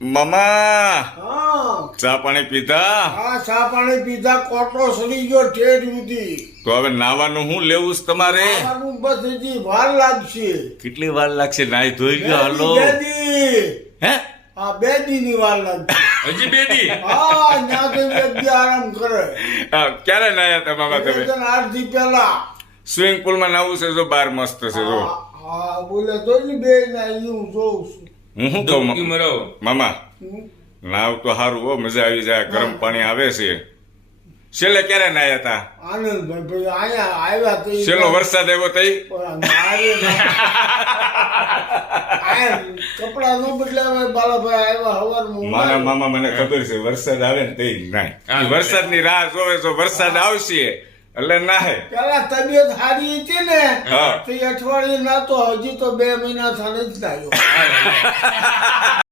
મામા હા ચા પાણી પીધા? આ ચા પાણી પીધા, કોટો સડી ગયો ઠેઠ સુધી. તો હવે નાવાનું શું લેવું છે તમારે? ખાવાનું બસ હજી વાર લાગશે. કેટલી વાર લાગશે? નાઈ ધોઈ ગયો હાલો. બે દી હે હા 2 દી ની વાર લાગશે. હજી 2 દી? હા ત્યાં તો 1 દી આરામ કરે. હા, ક્યારે નાયા હતા મામા તમે? 8 દી પહેલા. સ્વિમિંગ પુલમાં નાવું છે? જો બાર મસ્ત છે જો. હા બોલે તો ને બે ના હું જોઉં છું. હું શું કહું મામા, નાવ તો સારું હો, મજા આવી જાય. ગરમ પાણી આવે છે. છેલ્લે ક્યારે નાયા હતા? આનંદભાઈ ભાઈ અહીંયા આવ્યા તો છેલ્લો વરસાદ આવ્યો તઈ? કપડા નો બદલાવે બાલાભાઈ આવ્યા હવારમાં. મારા મામા મને ખબર છે વરસાદ આવે ને તે નાય. વરસાદની રાહ જોવે છે, વરસાદ આવશે એટલે નાહે. પેલા તબિયત સારી હતી ને હા. તો અઠવાડિયે નાતો, હજી તો 2 મહિના થઈને જ નાયો.